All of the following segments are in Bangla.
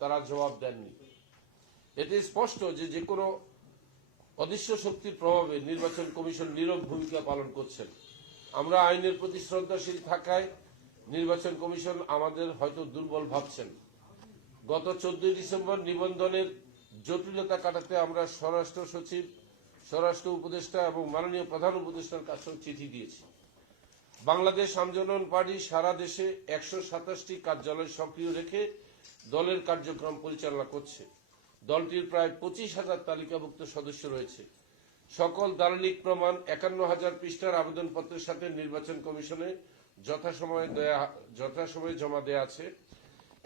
তারা জবাব দেননি। এতে স্পষ্ট যে যে কোনো অদৃশ্য শক্তির প্রভাবে নির্বাচন কমিশন নীরব ভূমিকা পালন করছেন। আমরা আইনের প্রতি শ্রদ্ধাশীল থাকায় নির্বাচন কমিশন আমাদের হয়তো দুর্বল ভাবছেন। গত চোদ্দই ডিসেম্বর নিবন্ধনের জটিলতা কাটাতে আমরা স্বরাষ্ট্র সচিব, স্বরাষ্ট্র উপদেষ্টা এবং মাননীয় প্রধান উপদেষ্টার কাছেও চিঠি দিয়েছি। বাংলাদেশ আন্দোলন পার্টি সারা দেশে একশো সাতাশটি কার্যালয় সক্রিয় রেখে দলের কার্যক্রম পরিচালনা করছে। দলটির প্রায় পঁচিশ হাজার তালিকাভুক্ত সদস্য রয়েছে। সকল দালালিক প্রমাণ, একান্ন হাজার পৃষ্ঠার আবেদনপত্রের সাথে নির্বাচন কমিশনে যথাসময়ে জমা দেয়া আছে।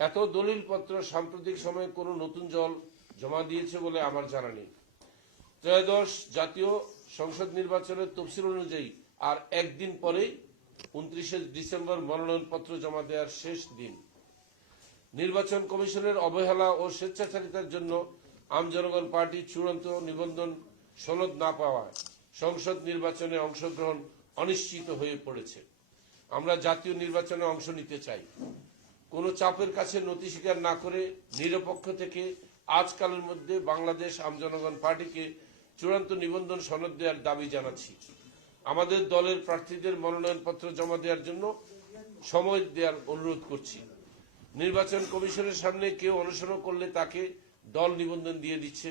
এত দলিলপত্র সাম্প্রতিক সময়ে কোনো নতুন জল জমা দিয়েছে বলে আমার জানা নেই। ত্রয়োদশ জাতীয় সংসদ নির্বাচনের তফসিল অনুযায়ী আর একদিন পরেই উনত্রিশে ডিসেম্বর মনোনয়নপত্র জমা দেওয়ার শেষ দিন। নির্বাচন কমিশনের অবহেলা ও স্বেচ্ছাচারিতার জন্য আম জনগণ পার্টি চূড়ান্ত নিবন্ধন সনদ না পাওয়ায় সংসদ নির্বাচনে অংশগ্রহণ অনিশ্চিত হয়ে পড়েছে। আমরা জাতীয় নির্বাচনে অংশ নিতে চাই। কোনো চাপের কাছে নথি স্বীকার না করে নিরপেক্ষ থেকে আজকালের মধ্যে বাংলাদেশ আমজনগণ পার্টিকে চূড়ান্ত নিবন্ধন সনদ দেওয়ার দাবি জানাচ্ছি। আমাদের দলের প্রার্থীদের মনোনয়নপত্র জমা দেওয়ার জন্য সময় দেওয়ার অনুরোধ করছি। নির্বাচন কমিশনের সামনে কেউ অনুসরণ করলে তাকে দল নিবন্ধন দিয়ে দিচ্ছে।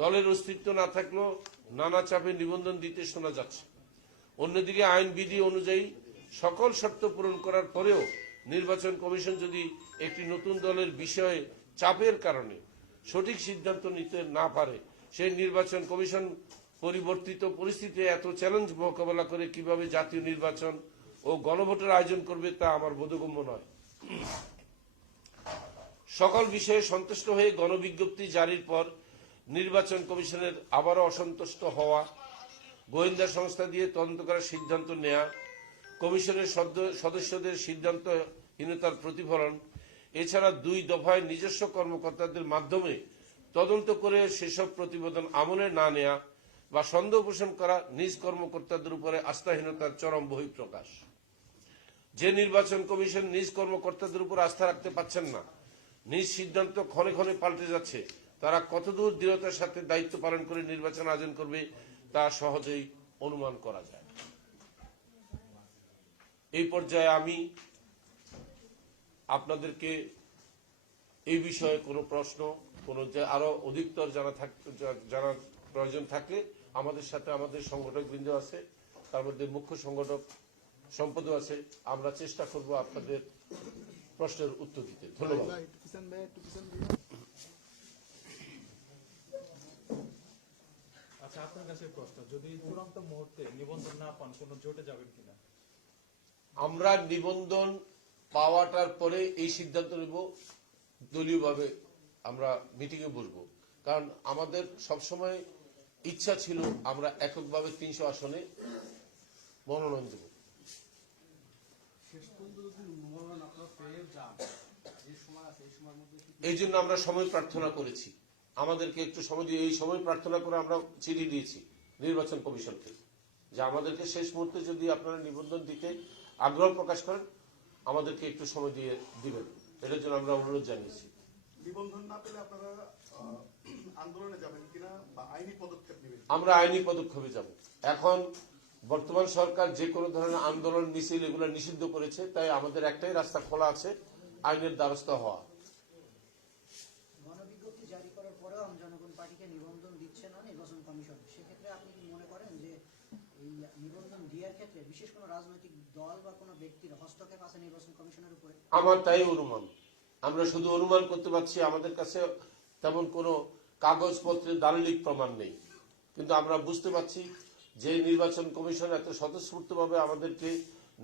দলের অস্তিত্ব না থাকলেও নানা চাপে নিবন্ধন দিতে শোনা যাচ্ছে। অন্যদিকে আইন বিধি অনুযায়ী সকল শর্ত পূরণ করার পরেও নির্বাচন কমিশন যদি একটি নতুন দলের বিষয়ে চাপের কারণে সঠিক সিদ্ধান্ত নিতে না পারে, সেই নির্বাচন কমিশন পরিবর্তিত পরিস্থিতিতে এত চ্যালেঞ্জ মোকাবেলা করে কীভাবে জাতীয় নির্বাচন ও গণভোটের আয়োজন করবে তা আমার বোধগম্য নয়। সকল বিষয়ে সন্তুষ্ট হয়ে গণবিজ্ঞপ্তি জারির পর নির্বাচন কমিশনের আবারও অসন্তুষ্ট হওয়া, গোয়েন্দা সংস্থা দিয়ে তদন্ত করার সিদ্ধান্ত নেয়া, কমিশনের সদস্যদের সিদ্ধান্তহীনতার প্রতিফলন, এছাড়া দুই দফায় নিজস্ব কর্মকর্তাদের মাধ্যমে তদন্ত করে সেসব প্রতিবেদন আমলে না নেয়া বা সন্দেহ পোষণ করা নিজ কর্মকর্তাদের উপরে আস্থাহীনতার চরম বহিঃপ্রকাশ। যে নির্বাচন কমিশন নিজ কর্মকর্তাদের উপর আস্থা রাখতে পারছেন না নিজ সিদ্ধান্ত ক্ষণে ক্ষণে পাল্টে যাচ্ছে। তারা কতদূর দৃঢ়তার সাথে দায়িত্ব পালন করে নির্বাচন আয়োজন করবে, তা সহজেই অনুমান করা যায় এই পর্যায়ে আমি আপনাদেরকে এই বিষয়ে কোনো প্রশ্ন, কোনো আরও অধিকতর জানা থাক, জানার প্রয়োজন থাকলে আমাদের সাথে আমাদের সংগঠক বৃন্দ আছে, তার মধ্যে মুখ্য সংগঠক সম্পদও আছে। আমরা চেষ্টা করব আপনাদের প্রশ্নের উত্তর দিতে। ধন্যবাদ। ভাই একটু আচ্ছা আপনার কাছে প্রশ্ন যদি চূড়ান্ত মুহূর্তে নিবন্ধন না পান কোন জোটে যাবেন কিনা? আমরা নিবন্ধন পাওয়াটার পরে এই সিদ্ধান্ত নেব দলীয়ভাবে আমরা মিটিংয়ে বসবো। কারণ আমাদের সবসময় ইচ্ছা ছিল আমরা এককভাবে তিনশো আসনে মনোনয়ন দেব। শেষ পর্যন্ত যদি মনোনয়ন আপনারা পেয়ে যান এই জন্য আমরা সময় প্রার্থনা করেছি। আমাদেরকে একটু সময় দিয়ে এই সময় প্রার্থনা করে আমরা চিঠি দিয়েছি নির্বাচন কমিশনকে যে আমাদেরকে শেষ মুহূর্তে যদি আপনারা নিবন্ধন দিতে আগ্রহ প্রকাশ করেন আমাদেরকে একটু সময় দিয়ে দিবেন। এটার জন্য আমরা অনুরোধ জানিয়েছি। আমরা আইনি পদক্ষেপে যাব। এখন বর্তমান সরকার যে কোনো ধরনের আন্দোলন মিছিল এগুলো নিষিদ্ধ করেছে তাই আমাদের একটাই রাস্তা খোলা আছে আইনের দ্বারস্থ হওয়া। গণবিজ্ঞপ্তি জারি করার পরেও আম জনগণ পার্টিকে নিবন্ধন দিচ্ছে না নির্বাচন কমিশন। সেক্ষেত্রে আপনি কি মনে করেন যে এই নিবন্ধন দেওয়ার ক্ষেত্রে বিশেষ কোনো রাজনৈতিক দল বা কোনো ব্যক্তির হস্তক্ষেপ আছে নির্বাচন কমিশনের উপরে? আমার তাই অনুমান। আমরা শুধু অনুমান করতে পারছি আমাদের কাছে তেমন কোনো কাগজপত্রে দালিলিক প্রমাণ নেই। কিন্তু আমরা বুঝতে পারছি যে নির্বাচন কমিশন এত স্বতঃস্ফূর্তভাবে আমাদেরকে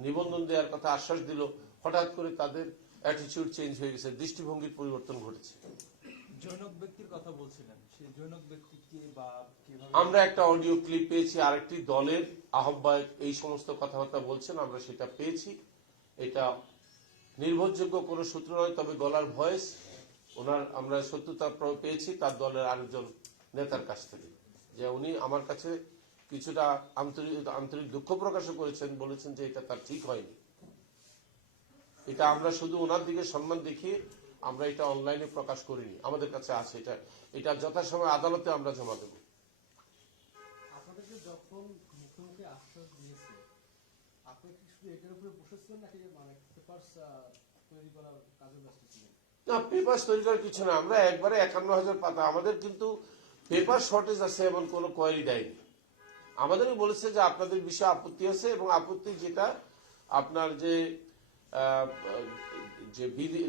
নিবন্ধন দেওয়ার কথা আশ্বাস দিল হঠাৎ করে তাদের অ্যাটিচিউড চেঞ্জ হয়ে গেছে দৃষ্টিভঙ্গির পরিবর্তন ঘটেছে। জৈনক ব্যক্তির কথা বলছিলেন সেই জৈনক ব্যক্তি কি বা আমরা একটা অডিও ক্লিপ পেয়েছি আরেকটি দলের আহ্বায়ক এই সমস্ত কথাবার্তা বলছেন আমরা সেটা পেয়েছি। এটা নির্ভরযোগ্য কোনো সূত্র নয় তবে গলার ভয়েস ওনার আমরা সত্যতা পেয়েছি তার দলের আরেকজন নেতার কাছ থেকে। যে উনি আমার কাছে কিছুটা আন্তরিক আন্তরিক দুঃখ প্রকাশও করেছেন বলেছেন যে এটা তার ঠিক হয়নি। এটা আমরা শুধু ওনার দিকে সম্মান দেখিয়ে আমরা এটা অনলাইনে প্রকাশ করিনি। আমাদের কাছে আছে এটা। এটা যথাসময় আদালতে আমরা জমা দেবো। মানে না পেপার তৈরি করার কিছু না। আমরা একবারে একান্ন হাজার পাতা। আমাদের কিন্তু পেপার শর্টেজ আছে এমন কোনো কোয়ারি দেয়নি। আমাদেরই বলেছে যে আপনাদের বিষয়ে আপত্তি আছে এবং আপত্তি যেটা আপনার যে যে বিধি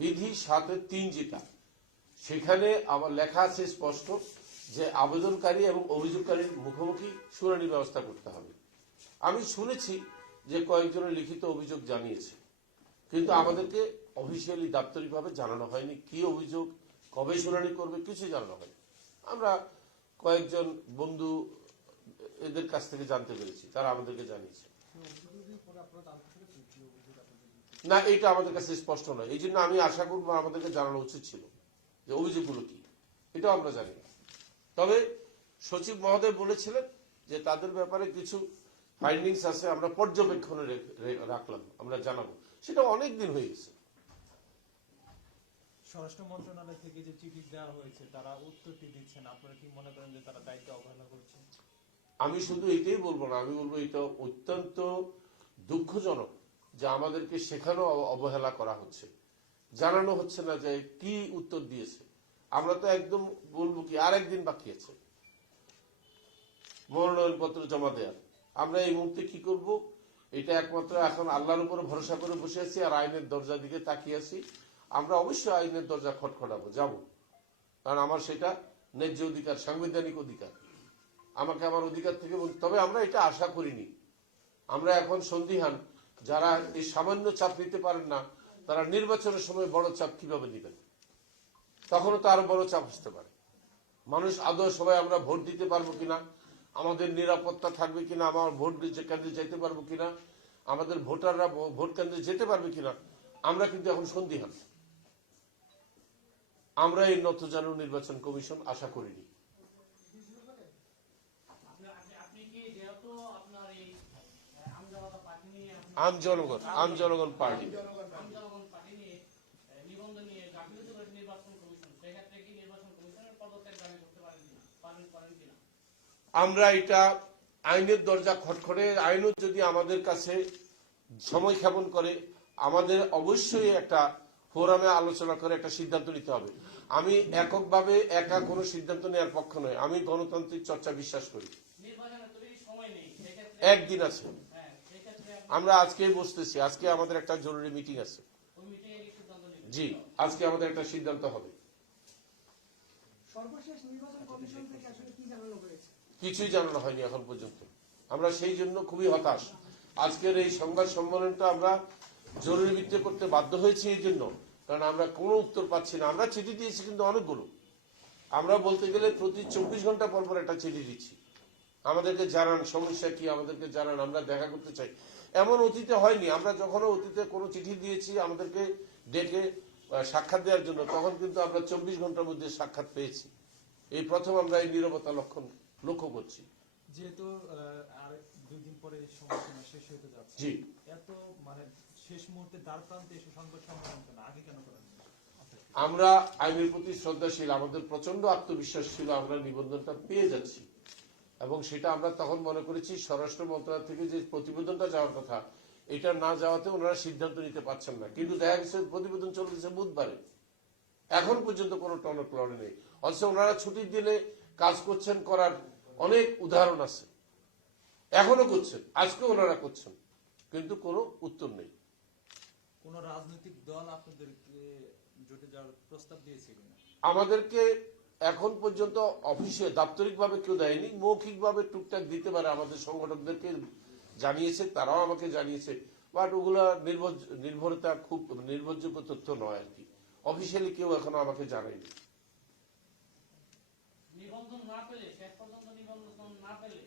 বিধি সাতের তিন যেটা। সেখানে আমার লেখা আছে স্পষ্ট যে আবেদনকারী এবং অভিযোগকারীর মুখোমুখি শুনানি ব্যবস্থা করতে হবে। আমি শুনেছি যে কয়েকজনের লিখিত অভিযোগ জানিয়েছে, কিন্তু আমাদেরকে অফিসিয়ালি দাপ্তরিকভাবে জানানো হয়নি কি অভিযোগ, কবে শুনানি করবে কিছু জানানো হয়নি। আমরা কয়েকজন বন্ধু এদের কাছ থেকে জানতে পেরেছি, তারা আমাদেরকে জানিয়েছে অভিযোগের পরে আপনারা জানতে পেরেছেন কি অভিযোগ আপনাদের না এটা আমাদের কাছে স্পষ্ট নয়। এই জন্য আমি আশা করব আমাদেরকে জানানো উচিত ছিল যে অভিযোগগুলো কি। এটাও আমরা জানি না। তবে সচিব মহোদয় বলেছিলেন যে তাদের ব্যাপারে কিছু ফাইন্ডিংস আছে আমরা পর্যবেক্ষণে রাখলাম আমরা জানাব। সেটা অনেক দিন হয়ে গেছে। স্বরাষ্ট্র মন্ত্রণালয় থেকে যে চিঠি দেওয়া হয়েছে তারা উত্তরটি দিচ্ছেন। আপনারা কি মনে করেন যে তারা দায়িত্ব অবহেলা করছে? আমি শুধু এটাই বলব না আমি বলব এটা অত্যন্ত দুঃখজনক যে আমাদেরকে সেখানেও অবহেলা করা হচ্ছে। জানানো হচ্ছে না যে কি উত্তর দিয়েছে। আমরা তো একদম বলব কি আর একদিন বাকি আছে। মনোনয়নপত্র জমা দেওয়ার আমরা এই মুহূর্তে কি করব? এটা একমাত্র এখন আল্লাহর উপর ভরসা করে বসে আছি আর আইনের দরজা দিকে তাকিয়ে আছি। আমরা অবশ্যই আইনের দরজা খটখটাবো, যাব। কারণ আমার সেটা ন্যায্য অধিকার, সাংবিধানিক অধিকার। আমাকে আমার অধিকার থেকে তবে আমরা এটা আশা করিনি। আমরা এখন সন্দিহান। যারা এই সামান্য চাপ নিতে পারেন না, তারা নির্বাচনের সময় বড় চাপ কীভাবে নেবেন? তখনও তো আরও বড় চাপ আসতে পারে। মানুষ আদৌ সবাই আমরা ভোট দিতে পারব কিনা? আমাদের নিরাপত্তা থাকবে কিনা? আমার ভোট কেন্দ্রে যেতে পারব কিনা? আমাদের ভোটাররা ভোট কেন্দ্রে যেতে পারবে কিনা? আমরা কিন্তু এখন সন্ধি সন্দিহান। আমরা এই নতজানু নির্বাচন কমিশন আশা করিনি। আপনি কি যেহেতু আপনার এই আম জনগণ আম জনগণ পার্টি। আমরা এটা আইনের দরজা খটখটে, আইনও যদি আমাদের কাছে সময় ক্ষেপণ করে, আমাদের অবশ্যই একটা ফোরামে আলোচনা করে একটা সিদ্ধান্ত নিতে হবে। আমি এককভাবে একা কোনো সিদ্ধান্ত নেওয়ার পক্ষ নয়, আমি গণতান্ত্রিক চর্চা বিশ্বাস করি। একদিন আছে। আমরা আজকেই বসতেছি আজকে আমাদের একটা জরুরি মিটিং আছে। জি আজকে আমাদের একটা সিদ্ধান্ত হবে। সর্বশেষ নির্বাচন কমিশন থেকে আসলে কি জানানো হয়েছে? কিছুই জানানো হয়নি এখন পর্যন্ত। আমরা সেই জন্য খুবই হতাশ। আজকের এই সংবাদ সম্মেলনটা আমরা জরুরি ভিত্তি করতে বাধ্য হয়েছি এই জন্য। কারণ আমরা কোনো উত্তর পাচ্ছি না। আমরা চিঠি দিয়েছি কিন্তু অনেকগুলো। আমরা বলতে গেলে প্রতি চব্বিশ ঘণ্টা পর পর একটা চিঠি দিচ্ছি। আমাদেরকে জানান সমস্যা কি? আমাদেরকে জানান আমরা দেখা করতে চাই। এমন অতীতে হয়নি। আমরা যখনও অতীতে কোনো চিঠি দিয়েছি আমাদেরকে ডেকে সাক্ষাৎ দেওয়ার জন্য তখন কিন্তু আমরা চব্বিশ ঘণ্টার মধ্যে সাক্ষাৎ পেয়েছি। এই প্রথম আমরা এই নিরবতা লক্ষণ লক্ষ্য করছি। যেহেতু আর দুই পরে সময়সীমা শেষ হতে যাচ্ছে জি। এত মানে শেষ মুহূর্তে দ্বার প্রান্তে এসে সংবাদ সম্মেলন আগে কেন করেন? আমরা আইনের প্রতি শ্রদ্ধাশীল আমাদের প্রচণ্ড আত্মবিশ্বাস ছিল আমরা নিবন্ধনটা পেয়ে যাচ্ছি। এবং সেটা আমরা তখন মনে করেছি স্বরাষ্ট্র মন্ত্রণালয় থেকে যে প্রতিবেদনটা যাওয়ার কথা এটা না যাওয়াতে ওনারা সিদ্ধান্ত নিতে পারছেন না। কিন্তু দেখা গেছে প্রতিবেদন চলে গেছে বুধবারে। এখন পর্যন্ত কোনো টনক লড়ে নেই। অথচ ওনারা ছুটির দিনে কাজ করছেন করার অনেক উদাহরণ আছে। এখনও করছেন আজকে ওনারা করছেন কিন্তু কোনো উত্তর নেই। কোন রাজনৈতিক দল আপনাদেরকে জোটে যাওয়ার প্রস্তাব দিয়েছে কিনা? আমাদেরকে এখন পর্যন্ত অফিসে দাপ্তরিকভাবে কেউ দেয়নি মৌখিকভাবে টুকটাক দিতে পারে আমাদের সংগঠকদেরকে জানিয়েছে তারাও আমাকে জানিয়েছে বাট ওগুলা নির্ভর নির্ভরতা খুব নির্ভরযোগ্য তথ্য নয় আর কি। অফিসিয়ালি কেউ এখনও আমাকে জানায়নি। নিবন্ধন না পেলে শেষ পর্যন্ত নিবন্ধন না পেলে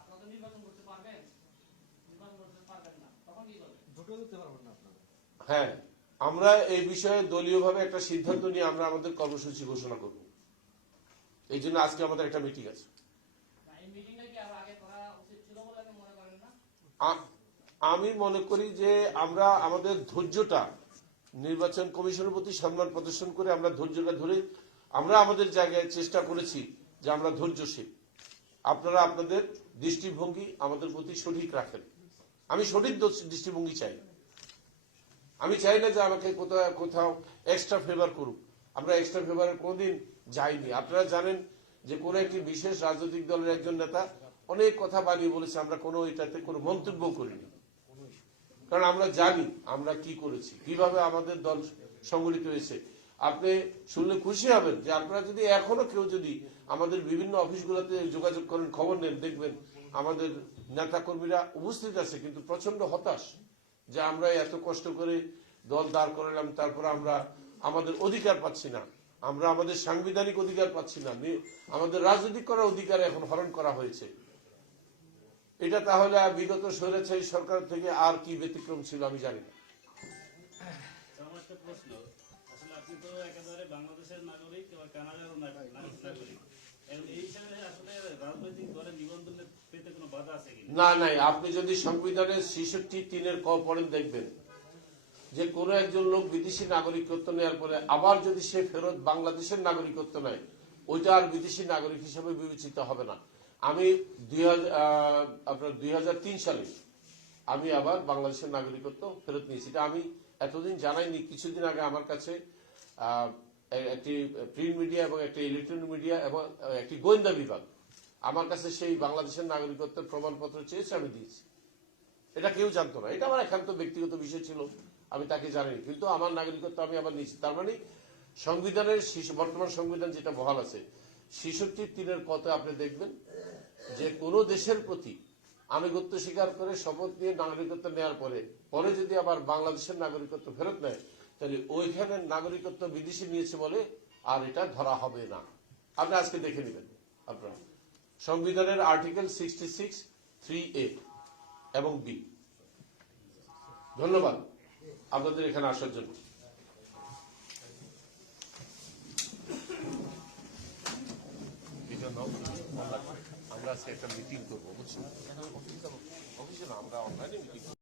আপনারা নির্বাচন করতে পারবেন। নির্বাচন করতে পারবেন না। তখন কি করবেন? ভোটও দিতে পারবেন না আপনারা। হ্যাঁ আমরা এই বিষয়ে দলীয়ভাবে একটা সিদ্ধান্ত নিয়ে আমরা আমাদের কর্মসূচি ঘোষণা করব। এই জন্য আজকে আমাদের একটা মিটিং আছে। আমি মনে করি যে আমরা আমাদের ধৈর্যটা নির্বাচন কমিশনের প্রতি সম্মান প্রদর্শন করে আমরা ধৈর্যটা ধরে আমরা আমাদের জায়গায় চেষ্টা করেছি যে আমরা ধৈর্যশীল। আপনারা আপনাদের দৃষ্টিভঙ্গি আমাদের প্রতি সঠিক রাখেন। আমি সঠিক দৃষ্টিভঙ্গি চাই। আমি চাই না যে আমাকে কোথাও কোথাও এক্সট্রা ফেভার করুক। আমরা এক্সট্রা ফেভারে কোনোদিন যাইনি আপনারা জানেন যে কোনো একটি বিশেষ রাজনৈতিক দলের একজন নেতা অনেক কথা বানিয়ে বলেছে, আমরা কোনো এটাতে কোনো মন্তব্য করিনি। কারণ আমরা জানি আমরা কি করেছি, কীভাবে আমাদের দল সংগঠিত হয়েছে। আপনি শুনলে খুশি হবেন যে আপনারা যদি এখনও কেউ যদি আমাদের বিভিন্ন অফিসগুলোতে যোগাযোগ করেন, খবর নেন, দেখবেন আমাদের নেতা কর্মীরা উপস্থিত আছে, কিন্তু প্রচণ্ড হতাশ যে আমরা এত কষ্ট করে দল দাঁড় করালাম, তারপর আমরা আমাদের অধিকার পাচ্ছি না। আমরা আমাদের সাংবিধানিক অধিকার পাচ্ছি না। আমাদের রাজনৈতিক করার অধিকার এখন হরণ করা হয়েছে। এটা তাহলে বিগত স্বৈরাচারী সরকার থেকে আর কি ব্যতিক্রম ছিল আমি জানি না। না নাই আপনি যদি সংবিধানের ছেষট্টি তিনের ক পড়েন দেখবেন। যে কোনো একজন লোক বিদেশি নাগরিকত্ব নেওয়ার পরে আবার যদি সে ফেরত বাংলাদেশের নাগরিকত্ব নেয়, ওইটা আর বিদেশি নাগরিক হিসেবে বিবেচিত হবে না। আমি দুই আপনার দুই হাজার তিন সালে আমি আবার বাংলাদেশের নাগরিকত্ব ফেরত নিয়েছি। এটা আমি এতদিন জানাইনি, কিছুদিন আগে আমার কাছে একটি প্রিন্ট মিডিয়া এবং একটি ইলেকট্রনিক মিডিয়া এবং একটি গোয়েন্দা বিভাগ আমার কাছে সেই বাংলাদেশের নাগরিকত্বের প্রমাণপত্র চেয়েছে, আমি দিয়েছি। এটা কেউ জানতো না। এটা আমার একান্ত ব্যক্তিগত বিষয় ছিল। আমি তাকে জানি কিন্তু আমার নাগরিকত্ব আমি আবার নিয়েছি। তার মানে সংবিধানের শিশু- বর্তমান সংবিধান যেটা বহাল আছে ছেষট্টি তিনের কত আপনি দেখবেন যে কোনো দেশের প্রতি আনুগত্য স্বীকার করে শপথ নিয়ে নাগরিকত্ব নেওয়ার পরে পরে যদি আবার বাংলাদেশের নাগরিকত্ব ফেরত নেয়, তাহলে ওইখানে নাগরিকত্ব বিদেশি নিয়েছে বলে আর এটা ধরা হবে না। আপনি আজকে দেখে নেবেন আপনারা। সংবিধানের article sixty six, three A এবং বি। ধন্যবাদ। আপনাদের এখানে আসার জন্য। আমরা আজকে একটা মিটিং করব বুঝছেন? অফিসে আমরা অনলাইনে মিটিং